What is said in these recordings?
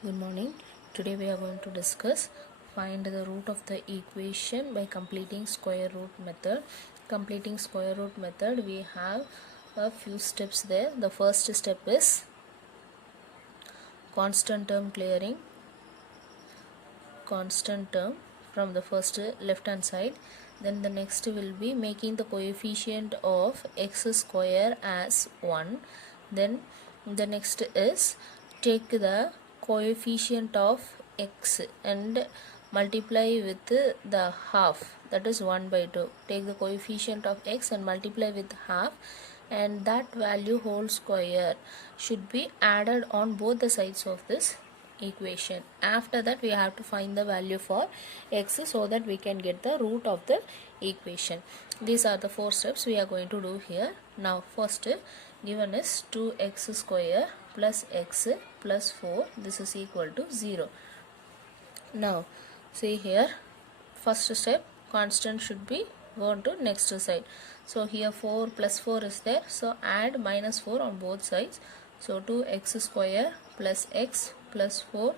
Good morning. Today we are going to discuss find the root of the equation by completing square root method. Completing square root method, we have a few steps there. The first step is constant term clearing, constant term from the first left hand side. Then the next will be making the coefficient of x square as 1. Then the next is take the coefficient of x and multiply with the half, that is 1 by 2. Take the coefficient of x and multiply with half, and that value whole square should be added on both the sides of this equation. After that we have to find the value for x so that we can get the root of the equation. These are the 4 steps we are going to do here. Now first given is 2x square plus x plus 4, this is equal to 0. Now see here, first step, constant should be gone to next side. So here 4 plus 4 is there, so add minus 4 on both sides. So 2x square plus x plus 4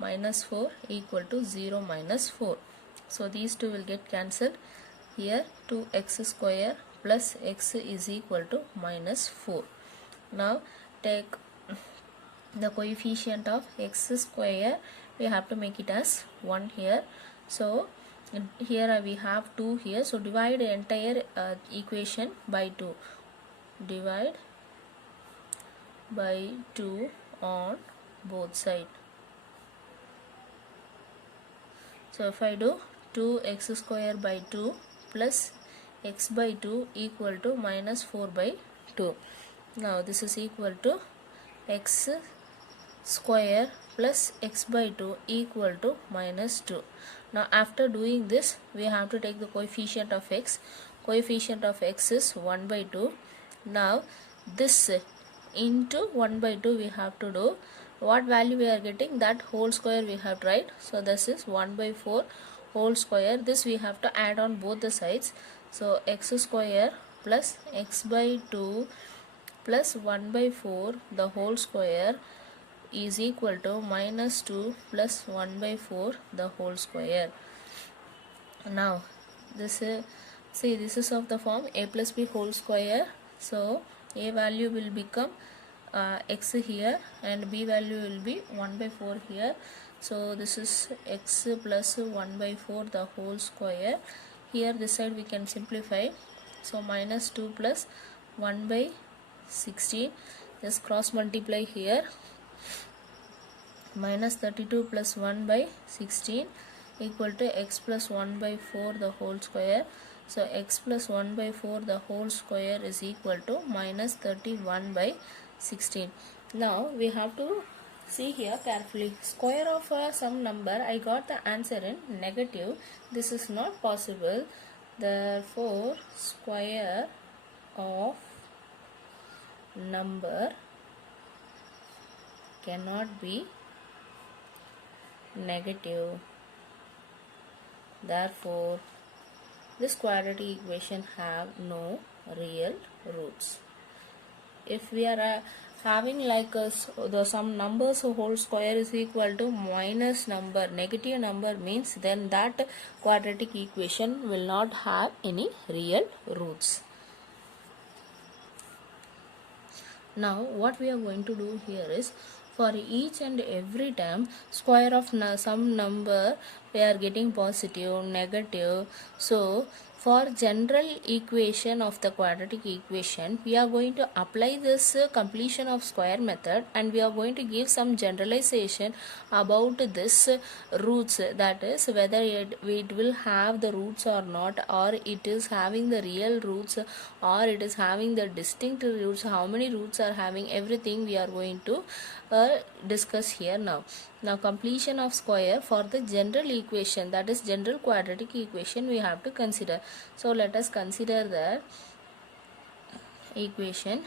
minus 4 equal to 0 minus 4. So these two will get cancelled. Here 2x square plus x is equal to minus 4. Now take the coefficient of x square, we have to make it as 1 here. So here we have 2 here, so divide the entire equation by 2. Divide by 2 on both sides. So if I do 2x square by 2 plus x by 2 equal to minus 4 by 2. Now this is equal to x square plus x by 2 equal to minus 2. Now after doing this, we have to take the coefficient of x. Coefficient of x is 1 by 2. Now this into 1 by 2 we have to do. What value we are getting, that whole square we have to write. So this is 1 by 4 whole square. This we have to add on both the sides. So x square plus x by 2 plus 1 by 4 the whole square is equal to minus 2 plus 1 by 4 the whole square. Now this is, see, this is of the form a plus b whole square. So a value will become x here and b value will be 1 by 4 here. So this is x plus 1 by 4 the whole square. Here this side we can simplify. So minus 2 plus 1 by 16, just cross multiply here. Minus 32 plus 1 by 16 equal to x plus 1 by 4 the whole square. So x plus 1 by 4 the whole square is equal to minus 31 by 16. Now we have to see here carefully. Square of some number, I got the answer in negative. This is not possible. Therefore square of number cannot be negative. Therefore this quadratic equation have no real roots. If we are having like the some numbers whole square is equal to minus number, negative number, means then that quadratic equation will not have any real roots. Now what we are going to do here is, for each and every time square of some number we are getting positive, negative. So for general equation of the quadratic equation, we are going to apply this completion of square method, and we are going to give some generalization about this roots, that is whether it will have the roots or not, or it is having the real roots, or it is having the distinct roots, how many roots are having, everything we are going to discuss here now. Now completion of square for the general equation, that is general quadratic equation, we have to consider. So let us consider the equation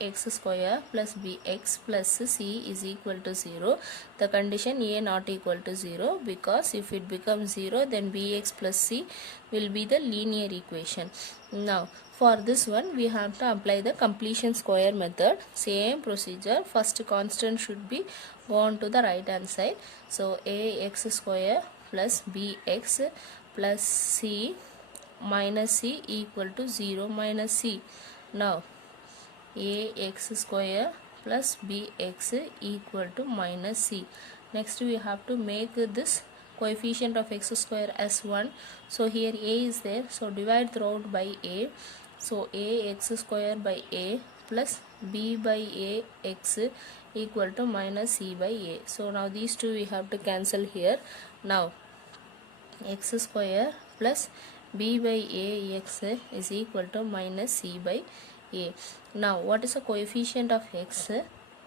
ax square plus bx plus c is equal to 0. The condition a not equal to 0, because if it becomes 0 then bx plus c will be the linear equation. Now For this one we have to apply the completion square method. Same procedure. First constant should be gone to the right hand side. So ax square plus bx plus c minus c equal to 0 minus c. Now ax square plus bx equal to minus c. Next we have to make this coefficient of x square as 1. So here a is there, so divide throughout by a. So ax square by a plus b by a x equal to minus c by a. So now these two we have to cancel here. Now x square plus b by a x is equal to minus c by a. Now what is the coefficient of x?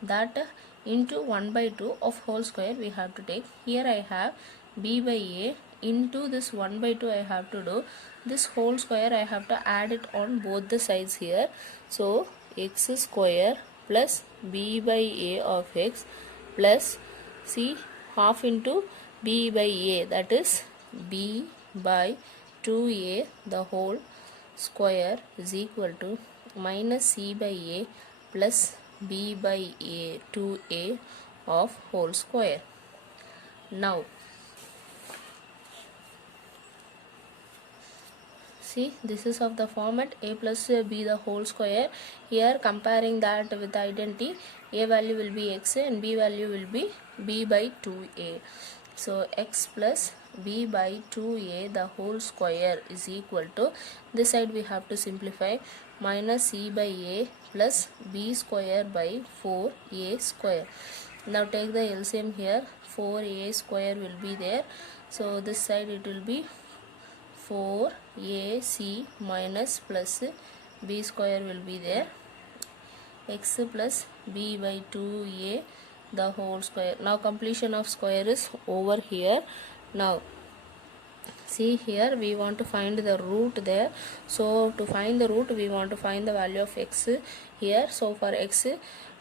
That into 1 by 2 of whole square we have to take. Here I have b by a into this 1 by 2 I have to do. This whole square I have to add it on both the sides here. So x square plus b by a of x plus c half into b by a, that is b by 2a the whole square is equal to minus c by a plus b by a 2a of whole square. Now see, this is of the format a plus b the whole square. Here comparing that with identity, a value will be x and b value will be b by 2a. So x plus b by 2a the whole square is equal to, this side we have to simplify, minus c by a plus b square by 4a square. Now take the LCM here, 4a square will be there. So this side it will be 4ac minus plus b square will be there, x plus b by 2a the whole square. Now completion of square is over here. Now see, here we want to find the root there. So to find the root we want to find the value of x here. So for x,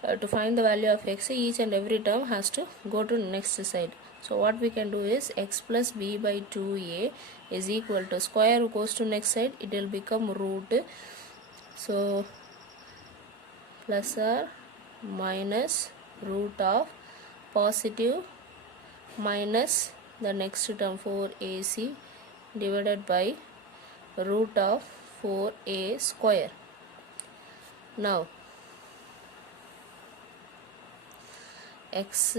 to find the value of x, each and every term has to go to next side. So what we can do is x plus b by 2a is equal to, square goes to next side, it will become root. So plus or minus root of positive minus the next term 4ac divided by root of 4a square. Now x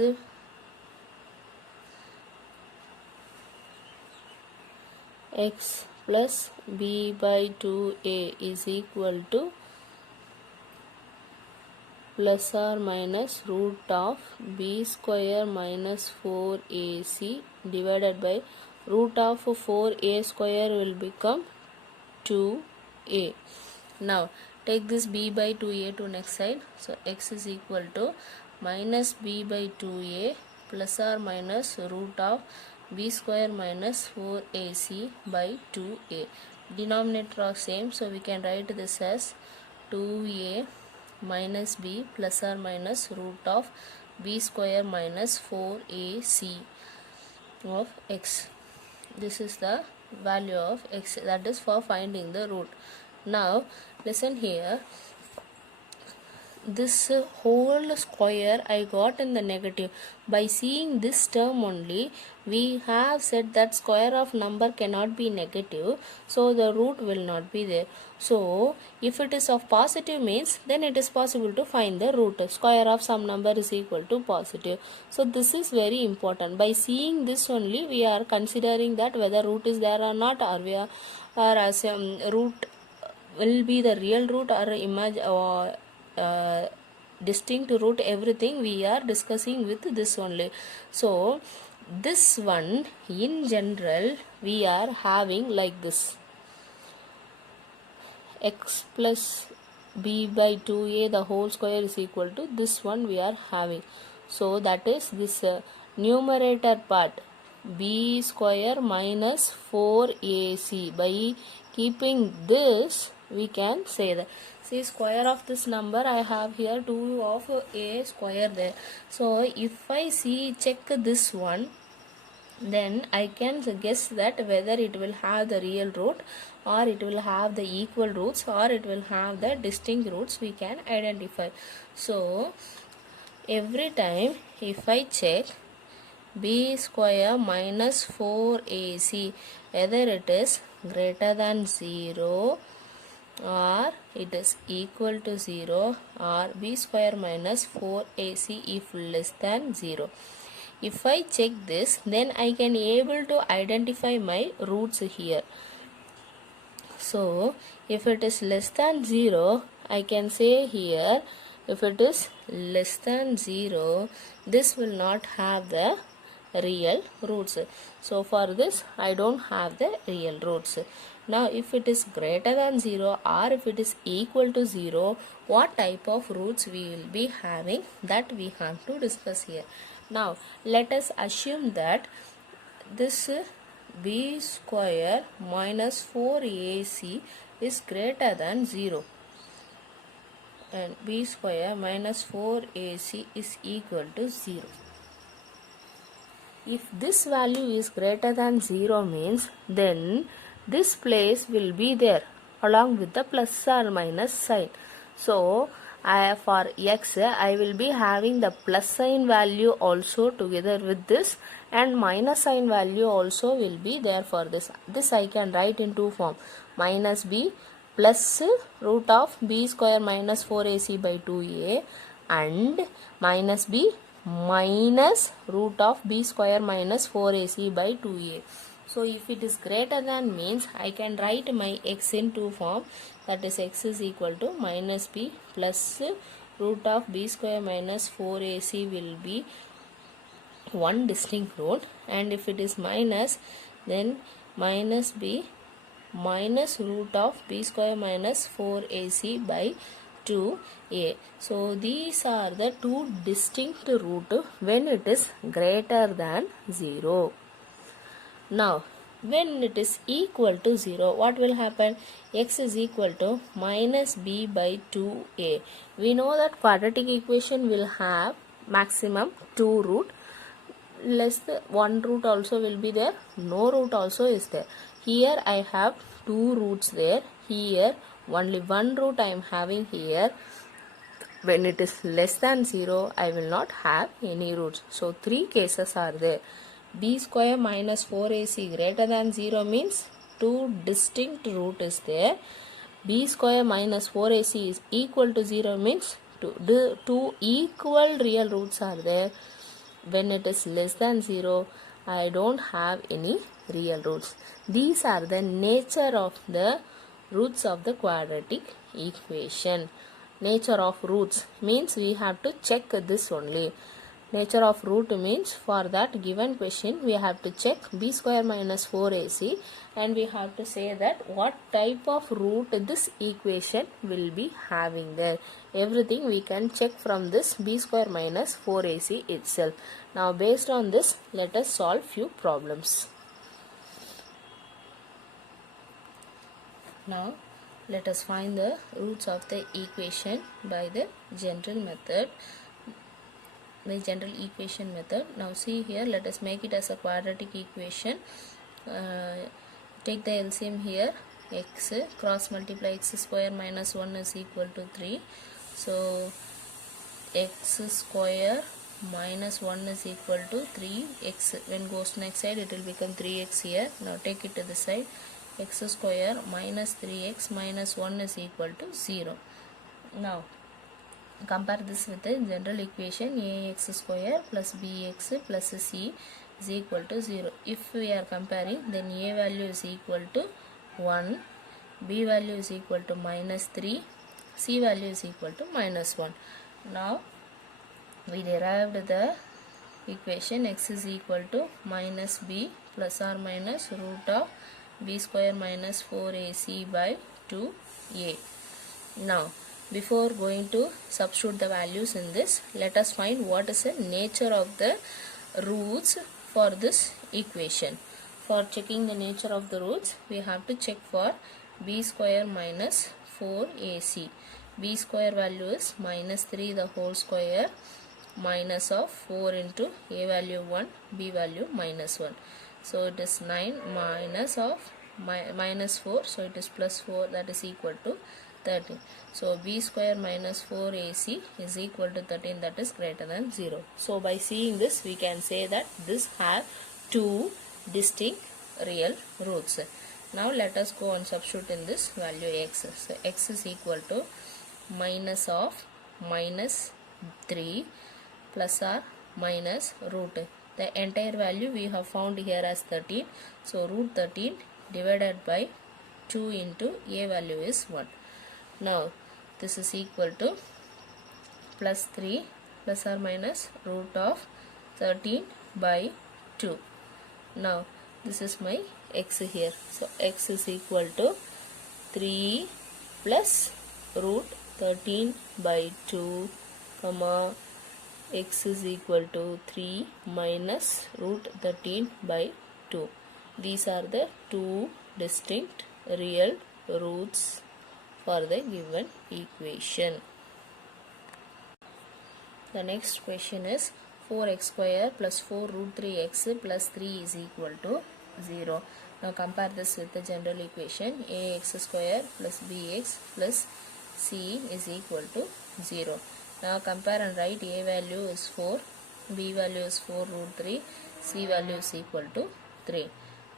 plus b by 2a is equal to plus or minus root of b square minus 4ac divided by root of 4a square will become 2a. Now take this b by 2a to next side. So x is equal to minus b by 2a plus or minus root of b square minus 4ac by 2a. Denominator are same, so we can write this as 2a minus b plus or minus root of b square minus 4ac of x. This is the value of x, that is for finding the root. Now listen here, this whole square I got in the negative. By seeing this term only, we have said that square of number cannot be negative, so the root will not be there. So if it is of positive means, then it is possible to find the root. Square of some number is equal to positive. So this is very important. By seeing this only, we are considering that whether root is there or not, or we are as root will be the real root or imagine or distinct root, everything we are discussing with this only. So this one in general we are having like this, x plus b by 2a the whole square is equal to this one we are having. So that is this numerator part, b square minus 4ac. By keeping this we can say that, see, square of this number I have here 2 of a square there. So if I see check this one, then I can guess that whether it will have the real root or it will have the equal roots or it will have the distinct roots, we can identify. So every time if I check b square minus 4ac whether it is greater than 0 or it is equal to 0 or b square minus 4ac if less than 0. If I check this, then I can able to identify my roots here. So if it is less than 0, I can say here if it is less than 0, this will not have the real roots. So for this I don't have the real roots. Now if it is greater than 0 or if it is equal to 0, what type of roots we will be having, that we have to discuss here. Now let us assume that this b square minus 4ac is greater than 0 and b square minus 4ac is equal to 0. If this value is greater than 0 means then this place will be there along with the plus or minus sign. So for x I will be having the plus sign value also together with this and minus sign value also will be there for this. This I can write in two form, minus b plus root of b square minus 4ac by 2a and minus b minus root of b square minus 4ac by 2a. So if it is greater than means I can write my x in two form, that is x is equal to minus b plus root of b square minus 4ac will be one distinct root, and if it is minus then minus b minus root of b square minus 4ac by 2a. So these are the two distinct root when it is greater than 0. Now when it is equal to 0, what will happen? X is equal to minus b by 2a. We know that quadratic equation will have maximum 2 root, less the 1 root also will be there, no root also is there. Here I have 2 roots there, here only 1 root I am having here. When it is less than 0, I will not have any roots. So 3 cases are there. B square minus 4ac greater than 0 means 2 distinct root is there. B square minus 4ac is equal to 0 means 2 equal real roots are there. When it is less than 0, I don't have any real roots. These are the nature of the roots of the quadratic equation. Nature of roots means we have to check this only. Nature of root means for that given question we have to check b square minus 4ac and we have to say that what type of root this equation will be having there. Everything we can check from this b square minus 4ac itself. Now based on this, let us solve few problems. Now let us find the roots of the equation by the general method. The general equation method. Now see here, let us make it as a quadratic equation. Take the LCM here, x cross multiply x square minus 1 is equal to 3. So x square minus 1 is equal to 3x. When goes to next side it will become 3x here. Now take it to the side, x square minus 3x minus 1 is equal to 0. Now compare this with the general equation, ax square plus bx plus c is equal to 0. If we are comparing, then a value is equal to 1, b value is equal to minus 3, c value is equal to minus 1. Now we derived the equation x is equal to minus b plus or minus root of b square minus 4ac by 2a. Now before going to substitute the values in this, let us find what is the nature of the roots for this equation. For checking the nature of the roots, we have to check for b square minus 4ac. B square value is minus 3 the whole square minus of 4 into a value 1, b value minus 1. So it is 9 minus of minus 4, so it is plus 4, that is equal to 13. So b square minus 4ac is equal to 13, that is greater than 0. So by seeing this, we can say that this have two distinct real roots. Now let us go and substitute in this value x. So x is equal to minus of minus 3 plus or minus root. The entire value we have found here as 13. So root 13 divided by 2 into a value is 1. Now this is equal to plus 3 plus or minus root of 13 by 2. Now this is my x here. So x is equal to 3 plus root 13 by 2 comma x is equal to 3 minus root 13 by 2. These are the two distinct real roots for the given equation. The next question is 4x square plus 4 root 3x plus 3 is equal to 0. Now compare this with the general equation ax square plus bx plus c is equal to 0. Now compare and write a value is 4, b value is 4 root 3, c value is equal to 3.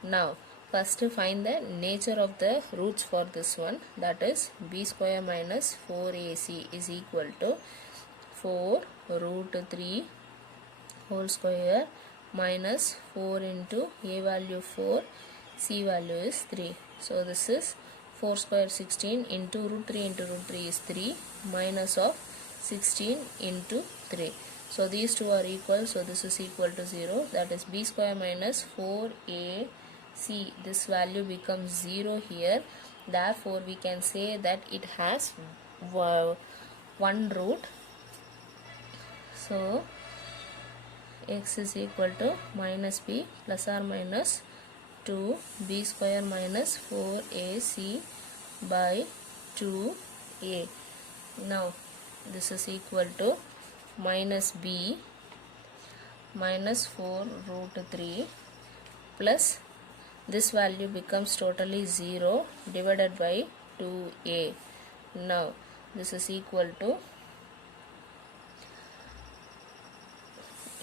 Now first find the nature of the roots for this one, that is b square minus 4ac is equal to 4 root 3 whole square minus 4 into a value 4, c value is 3. So this is 4 square 16 into root 3 is 3 minus of 16 into 3. So these two are equal, so this is equal to 0, that is b square minus 4ac, this value becomes 0 here. Therefore we can say that it has one root. So x is equal to minus b plus or minus 2 b square minus 4ac by 2a. Now this is equal to minus b minus 4 root 3 plus this value becomes totally 0 divided by 2a. Now this is equal to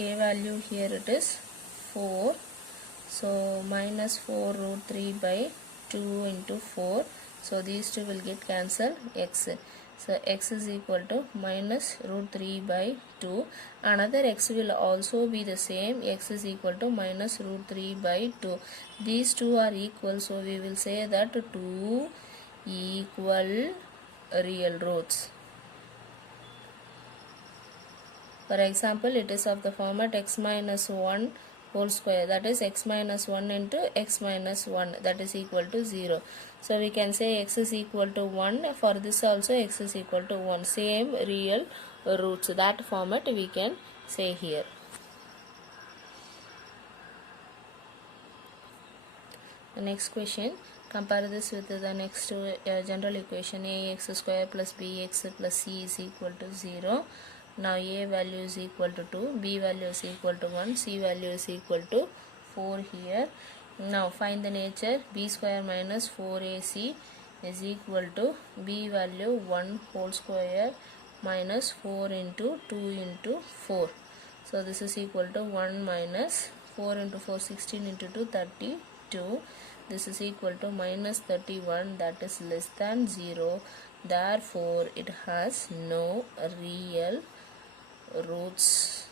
a value here it is 4, so minus 4 root 3 by 2 into 4, so these two will get cancelled, x. So x is equal to minus root 3 by 2. Another x will also be the same, x is equal to minus root 3 by 2. These two are equal, so we will say that two equal real roots. For example, it is of the format x minus 1 whole square, that is x minus 1 into x minus 1, that is equal to 0. So we can say x is equal to 1, for this also x is equal to 1, same real roots, that format we can say here. The next question, compare this with the next general equation ax square plus bx plus c is equal to 0. Now a value is equal to 2, b value is equal to 1, c value is equal to 4 here. Now find the nature, b square minus 4ac is equal to b value 1 whole square minus 4 into 2 into 4. So this is equal to 1 minus 4 into 4, 16 into 2, 32. This is equal to minus 31, that is less than 0. Therefore it has no real roots.